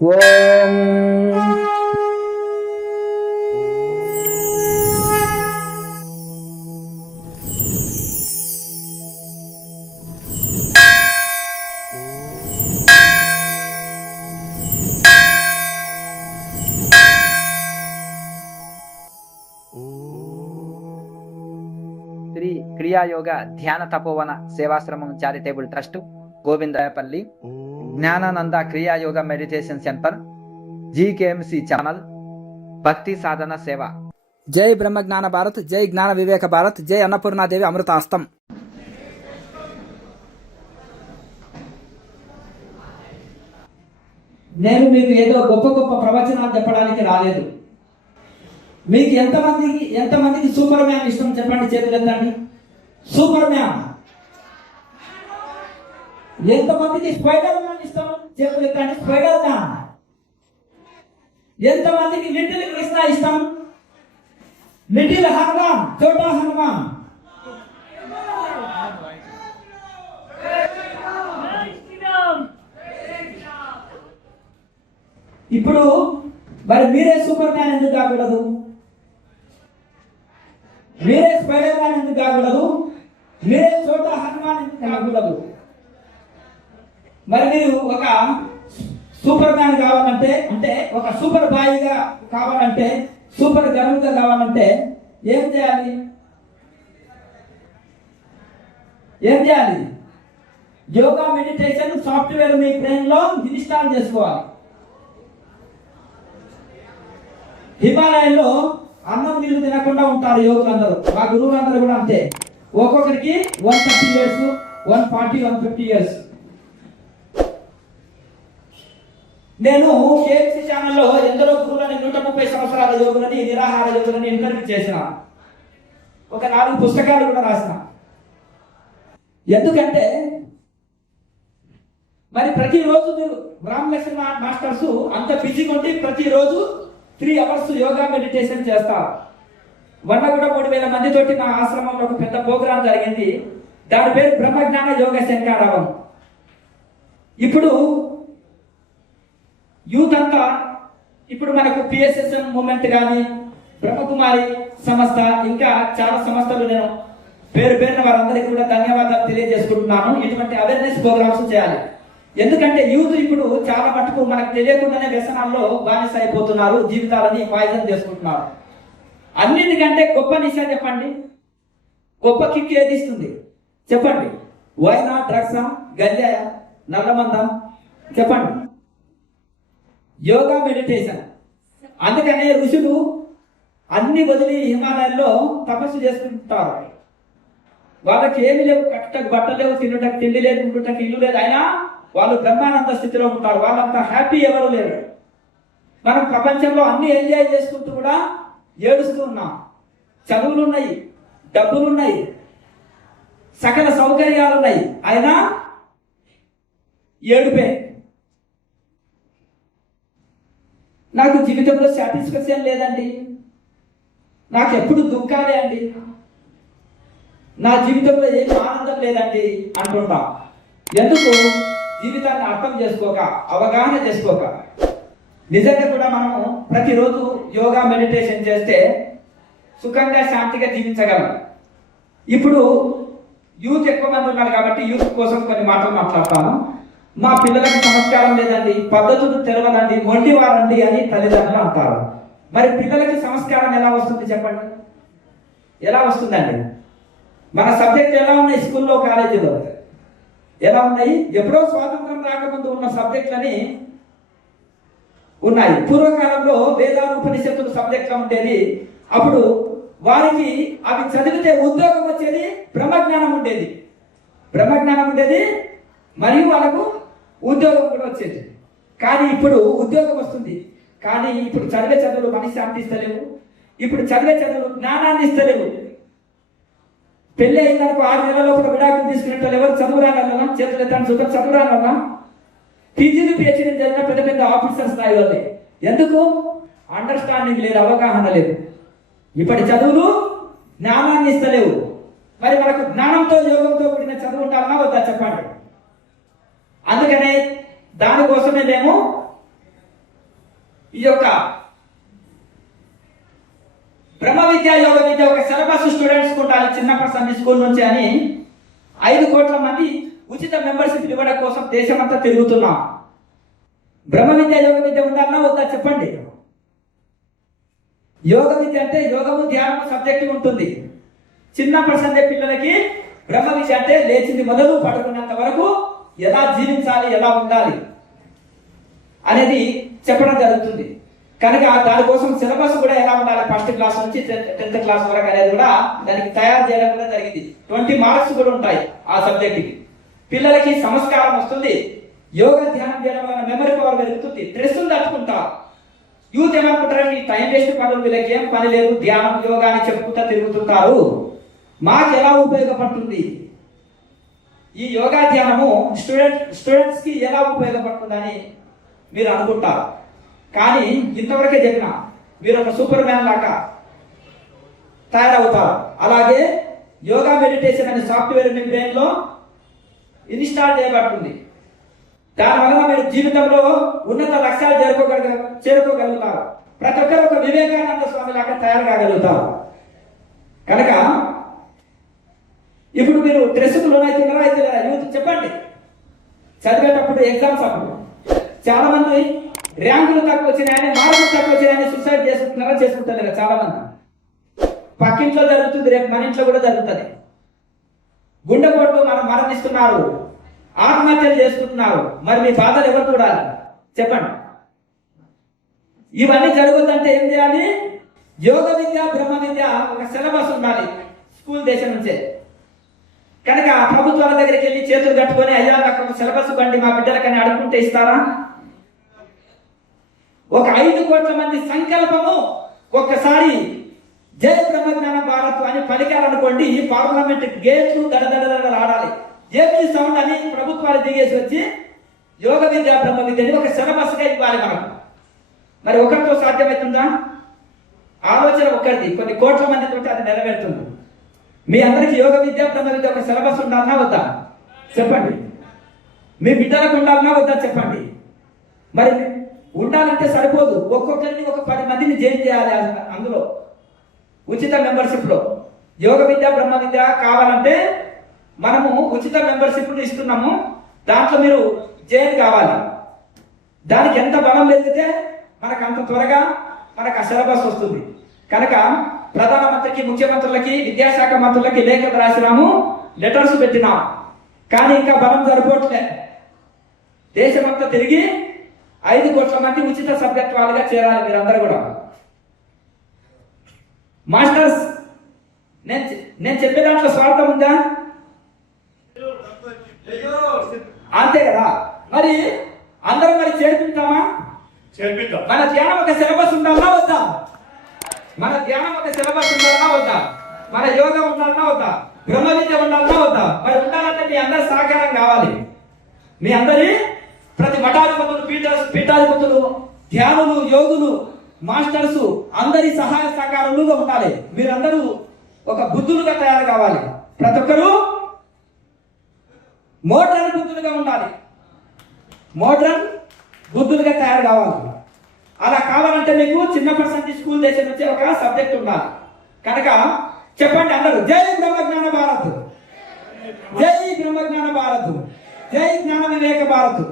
ఓం శ్రీ క్రియాయోగ ధ్యాన తపోవన సేవాశ్రమం charitable trust Govindarayapalli Jnanananda Kriyayoga meditation centre GKMC channel భక్తి సాధన సేవ. జై బ్రహ్మ జ్ఞాన భారత్, జై జ్ఞాన వివేక భారత్, జై అన్నపూర్ణాదేవి అమృతాస్తం. నేను మీకు ఏదో గొప్ప గొప్ప ప్రవచనాలు చెప్పడానికి రాలేదు. మీకు ఎంతమందికి సూపర్ మ్యాన్ ఇష్టం చెప్పండి, చేతులు ఎత్తండి. Super man. ఎంతమందికి స్పైడర్ మ్యాన్ ఇష్టం చేతులు ఎత్తండి. Spider man. ఎంతమందికి లిటిల్ కృష్ణ ఇష్టం? లిటిల్ హనుమాన్, చోటా హనుమాన్. ఇప్పుడు మరి మీరే సూపర్ మ్యాన్ ఎందుకు కాకూడదు? మీరే స్పైడర్ మ్యాన్ ఎందుకు కాకూడదు? మీరే చోటా హనుమాన్ ఎందుకు కాకూడదు? మరి మీరు ఒక సూపర్ మ్యాన్ కావాలంటే, అంటే ఒక సూపర్ బాయ్గా కావాలంటే, సూపర్ గర్ల్గా కావాలంటే ఏం చేయాలి? యోగా మెడిటేషన్ సాఫ్ట్వేర్ మీ బ్రెయిన్ లో ఇన్స్టాల్ చేసుకోవాలి. హిమాలయాల్లో అన్నం నీళ్లు తినకుండా ఉంటారు యోగులందరూ, మా గురువులందరూ కూడా అంతే. ఒక్కొక్కరికి 130 years, 140, 150 years. నేను కేఎంసీ ఛానల్లో ఎందరో గురువులని 130 సంవత్సరాల యోగులని, నిరాహార యోగులని ఇంటర్వ్యూ చేసిన. ఒక 4 పుస్తకాలు కూడా రాసిన. ఎందుకంటే మరి ప్రతిరోజు మీరు రామలక్ష్మణ మాస్టర్స్ అంత బిజీగా ఉండి ప్రతిరోజు 3 hours యోగా మెడిటేషన్ చేస్తారు. మొన్న కూడా 3000 మందితోటి నా ఆశ్రమంలో ఒక పెద్ద ప్రోగ్రాం జరిగింది. దాని పేరు బ్రహ్మజ్ఞాన యోగ శంకారావం. ఇప్పుడు యూత్ అంతా ఇప్పుడు మనకు పిఎస్ఎస్ఎం మూమెంట్ కానీ, బ్రహ్మకుమారి సంస్థ, ఇంకా చాలా సంస్థలు, నేను పేరున వారందరికీ కూడా ధన్యవాదాలు తెలియజేసుకుంటున్నాను. ఇటువంటి అవేర్నెస్ ప్రోగ్రామ్స్ చేయాలి. ఎందుకంటే యూత్ ఇప్పుడు చాలా మటుకు మనకు తెలియకుండానే వ్యసనాల్లో బానిస అయిపోతున్నారు, జీవితాలని పాయిజన్ చేసుకుంటున్నారు. అన్నిటికంటే గొప్ప నిశా చెప్పండి, గొప్ప కిక్ ఏది ఇస్తుంది చెప్పండి? వైనా, డ్రగ్సా, గంజాయా, నల్లమందం? చెప్పండి. యోగా మెడిటేషన్. అందుకనే ఋషులు అన్ని వదిలి హిమాలయాల్లో తపస్సు చేసుకుంటారు. వాళ్ళకి ఏమి లేవు, కట్టకు బట్టలు లేవు, తినటకు తిండి లేదు, ఉండుటకు ఇల్లు లేదు, అయినా వాళ్ళు బ్రహ్మానంద స్థితిలో ఉంటారు. వాళ్ళంతా హ్యాపీ ఎవరు లేరు. మనం ప్రపంచంలో అన్ని ఎంజాయ్ చేసుకుంటూ కూడా ఏడుస్తూ ఉన్నాం. చదువులున్నాయి, డబ్బులున్నాయి, సకల సౌకర్యాలున్నాయి, అయినా ఏడుపే. నాకు జీవితంలో సాటిస్ఫాక్షన్ లేదండి, నాకు ఎప్పుడు దుఃఖాలే అండి, నా జీవితంలో ఏం ఆనందం లేదండి అంటుంటాం. ఎందుకు? జీవితాన్ని అర్థం చేసుకోక, అవగాహన చేసుకోక. నిజంగా కూడా మనము ప్రతిరోజు యోగా మెడిటేషన్ చేస్తే సుఖంగా, శాంతిగా జీవించగలం. ఇప్పుడు యూత్ ఎక్కువ మంది ఉన్నారు కాబట్టి యూత్ కోసం కొన్ని మాటలు మాట్లాడతాను. మా పిల్లలకు సంస్కారం లేదండి, పద్ధతులు తెలియదండి, మొండివారండి అని తల్లిదండ్రులు అంటారు. మరి పిల్లలకి సంస్కారం ఎలా వస్తుంది చెప్పండి? ఎలా వస్తుందండి? మన సబ్జెక్ట్ ఎలా ఉన్నాయి స్కూల్లో, కాలేజీలో ఎలా ఉన్నాయి? ఎప్పుడో స్వాతంత్రం రాకముందు ఉన్న సబ్జెక్టులని ఉన్నాయి. పూర్వకాలంలో వేదాలు, ఉపనిషత్తులు సబ్జెక్టులు ఉండేది. అప్పుడు వారికి అవి చదివితే ఉద్యోగం వచ్చేది, బ్రహ్మజ్ఞానం ఉండేది. మరియు వాళ్ళకు ఉద్యోగం కూడా వచ్చేది. కానీ ఇప్పుడు ఉద్యోగం వస్తుంది, కానీ ఇప్పుడు చదివే చదువులు మనిషి శాంతి ఇస్తలేవు. ఇప్పుడు చదివే చదువులు జ్ఞానాన్ని ఇస్తలేవు. పెళ్లి అయిందనుకో 6 నెలల లోపల విడాకులు తీసుకున్నట్టు ఎవరు చదువురాలన్నా, చేతులు ఎత్తాను చూద్దాం, చదువురాలన్నా. పీజీలు పిహెచ్డీలు జరిగిన పెద్ద పెద్ద ఆఫీసర్ స్థాయి వాళ్ళే. ఎందుకు? అండర్స్టాండింగ్ లేదు, అవగాహన లేదు. ఇప్పటి చదువులు జ్ఞానాన్ని ఇస్తలేవు. మరి మనకు జ్ఞానంతో, యోగంతో కూడిన చదువు ఉండాలన్నా వద్దా చెప్పండి? అందుకనే దానికోసమే మేము ఈ యొక్క బ్రహ్మ విద్య యోగ విద్య ఒక సిలబస్ స్టూడెంట్స్ ఉండాలి చిన్నప్పటి సంధి స్కూల్ నుంచి అని 5 కోట్ల మంది ఉచిత మెంబర్షిప్ ఇవ్వడం కోసం దేశమంతా తిరుగుతున్నాం. బ్రహ్మ విద్య యోగ విద్య ఉండాలన్నా వద్దా చెప్పండి. యోగ విద్య అంటే యోగము ధ్యానము సబ్జెక్ట్ ఉంటుంది. చిన్నప్పటి సందే పిల్లలకి బ్రహ్మ విద్య అంటే లేచింది మొదలు పడుకున్నంత వరకు ఎలా జీవించాలి, ఎలా ఉండాలి అనేది చెప్పడం జరుగుతుంది. కనుక దానికోసం సిలబస్ కూడా ఎలా ఉండాలి, ఫస్ట్ క్లాస్ నుంచి 10th క్లాస్ వరకు అనేది కూడా దానికి తయారు చేయడం కూడా జరిగింది. 20 మార్క్స్ కూడా ఉంటాయి ఆ సబ్జెక్ట్కి. పిల్లలకి సంస్కారం వస్తుంది, యోగ ధ్యానం చేయడం వల్ల మెమరీ పవర్ పెరుగుతుంది, స్ట్రెస్ తట్టుకుంటారు. యూత్ ఏమనుకుంటారు, ఈ టైం వేస్ట్ పనులు, వీళ్ళకి ఏం పని లేదు, ధ్యానం యోగా అని చెప్పుకుంటా తిరుగుతుంటారు, మాకు ఎలా ఉపయోగపడుతుంది ఈ యోగా ధ్యానము స్టూడెంట్స్ కి ఎలా ఉపయోగపడుతుందని మీరు అనుకుంటారు. కానీ ఇంతవరకే చెప్పిన మీరు ఒక సూపర్ మ్యాన్ లాగా తయారవుతారు. అలాగే యోగా మెడిటేషన్ అనే సాఫ్ట్వేర్ మీ బ్రెయిన్ లో ఇన్స్టాల్ చేయబడుతుంది. దానివల్ల మీరు జీవితంలో ఉన్నత లక్ష్యాలు చేరుకోగలుగుతారు. ప్రతి ఒక్కరు ఒక వివేకానంద స్వామి లాగా తయారు కాగలుగుతారు. కనుక ఇప్పుడు మీరు స్ట్రెస్కు లోనవుతున్నారా అయితే యూత్ చెప్పండి. చదివేటప్పుడు ఎగ్జామ్స్ అప్పుడు చాలా మంది ర్యాంకులు తక్కువ వచ్చినాయని, మార్కులు తక్కువ వచ్చినాయని సూసైడ్ చేసుకుంటారు చాలా మంది. పక్కింట్లో జరుగుతుంది, రేపు మన ఇంట్లో కూడా జరుగుతుంది. గుండెపోటు మనం మరణిస్తున్నారు, ఆత్మహత్యలు చేసుకుంటున్నారు. మరి మీ బాధలు ఎవరు చూడాలి చెప్పండి. ఇవన్నీ జరుగుతుందంటే ఏం చేయాలి? యోగ విద్య బ్రహ్మ విద్య ఒక సిలబస్ ఉండాలి స్కూల్ దేశం నుంచే. కనుక ప్రభుత్వాల దగ్గరికి వెళ్ళి చేతులు కట్టుకొని అయ్యా నాకు ఒక సిలబస్ బండి మా బిడ్డలకని అడుగుతుంటే ఇస్తారా? ఒక 5 కోట్ల మంది సంకల్పము ఒక్కసారి జై బ్రహ్మజ్ఞాన భారత్ అని పలికారనుకోండి, ఈ పార్లమెంట్ గేట్లు దడదడ ఆడాలి. ఏపీ సౌండ్ అని ప్రభుత్వాలు దిగేసి వచ్చి యోగ విద్య బ్రహ్మ విద్యని ఒక సిలబస్ గా ఇవ్వాలి మనం. మరి ఒకరితో సాధ్యమవుతుందా? ఆలోచన ఒక్కరిది, కొన్ని కోట్ల మందితో అది నెరవేరుతుంది. మీ అందరికి యోగ విద్య బ్రహ్మ విద్య ఒక సిలబస్ ఉండాలన్నా వద్దా చెప్పండి. మీ బిడ్డలకు ఉండాలన్నా వద్దా చెప్పండి. మరి ఉండాలంటే సరిపోదు, ఒక్కొక్కరిని ఒక 10 మందిని జాయిన్ చేయాలి అందులో ఉచిత మెంబర్షిప్ లో. యోగ విద్య బ్రహ్మ విద్య కావాలంటే మనము ఉచిత మెంబర్షిప్ ఇస్తున్నాము, దాంట్లో మీరు జాయిన్ కావాలి. దానికి ఎంత బలం పెరిగితే మనకు అంత త్వరగా మనకు ఆ సిలబస్ వస్తుంది. కనుక ప్రధానమంత్రికి, ముఖ్యమంత్రులకి, విద్యాశాఖ మంత్రులకి లేఖలు రాసినాము, లెటర్స్ పెట్టినాం. కానీ ఇంకా బలం సరిపోవట్లే. దేశమంతా తిరిగి 5 కోట్ల మంది ఉచిత సబ్జెక్ట్ వాళ్ళుగా చేరాలి మీరందరూ కూడా. మాస్టర్స్, నేను చెప్పే దాంట్లో స్వార్థం ఉందా? అంతే కదా. మరి అందరం మరి చేర్పించామా? మన ధ్యానం ఒక సిలబస్ ఉండాలన్నా వద్దా? మన ధ్యానం ఒక సిలబస్ ఉండాలన్నా వద్దా? మన యోగా ఉండాలన్నా వద్దా? బ్రహ్మ విద్య ఉండాలన్నా వద్దా? మరి ఉండాలంటే మీ అందరి సహకారం కావాలి. మీ అందరి ప్రతి మఠాధిపతులు, పీఠాధిపతులు, ధ్యానులు, యోగులు, మాస్టర్స్ అందరి సహాయ సహకారాలుగా ఉండాలి. మీరందరూ ఒక బుద్ధులుగా తయారు కావాలి. ప్రతి ఒక్కరూ మోడ్రన్ బుద్ధులుగా ఉండాలి, మోడ్రన్ బుద్ధులుగా తయారు కావాలి. అలా కావాలంటే మీకు చిన్నప్పటి నుంచి స్కూల్ దేశం నుంచి ఒక సబ్జెక్ట్ ఉండాలి. కనుక చెప్పండి అందరూ, జై బ్రహ్మజ్ఞాన భారత్, జై బ్రహ్మజ్ఞాన భారత్, జై జ్ఞాన వివేక భారత్.